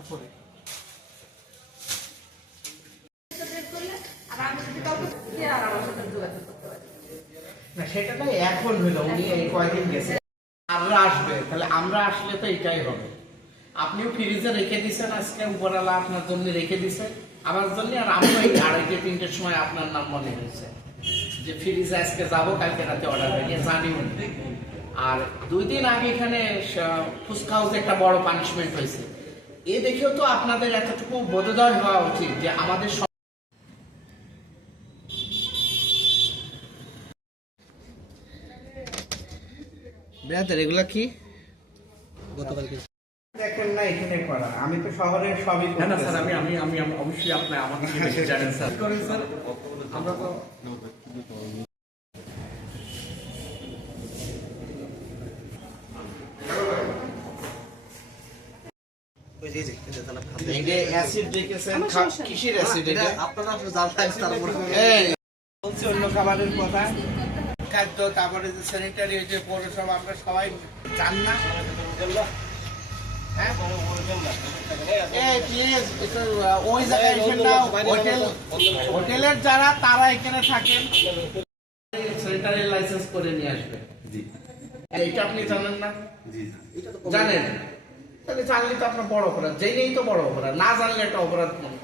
উপরে না সেটা তো এখন হলো উনি এই কয়দিন গেছে। আমরা আসবে তাহলে আমরা আসলে তো এটাই হবে। আপনিও ফ্রিজে রেখে দিছেন আজকে উপরওয়ালা আপনার জন্য রেখে দিছে। আমার জন্য আর আমিও এই আড়াইটে তিনটের সময় আপনার নাম মনে হয়েছে। যে ফ্রিজে আজকে যাব, কালকে রাতে অর্ডার হয়ে গিয়ে জানিও আর দুই দিন আগে এখানে ফুচকা হাউসে একটা বড় পানিশমেন্ট হয়েছে। এ দেখেও তো আপনাদের এতটুকু বোধোদয় হওয়া উচিত যে আমাদের ব্রাদার এগুলা কি? গতকালকে। দেখেন না এখানে করা। আমি তো শহরের সবই না স্যার আমি আমি আমি অবশ্যই আপনি বেশি জানেন স্যার। করেন স্যার? আমরা তো অন্য খাবারের কথা। খাদ্য তারপরে যে স্যানিটারি যে পৌরসভা আমরা সবাই জান না। ওই জায়গায় না হোটেল হোটেলের যারা তারা এখানে থাকেন। সেন্টারে লাইসেন্স করে নিয়ে আসবে। এইটা আপনি জানেন না? জানেন? তাহলে জানলে তো আপনার বড় অপরাধ। জেনেই তো বড় অপরাধ। না জানলে একটা অপরাধ মনে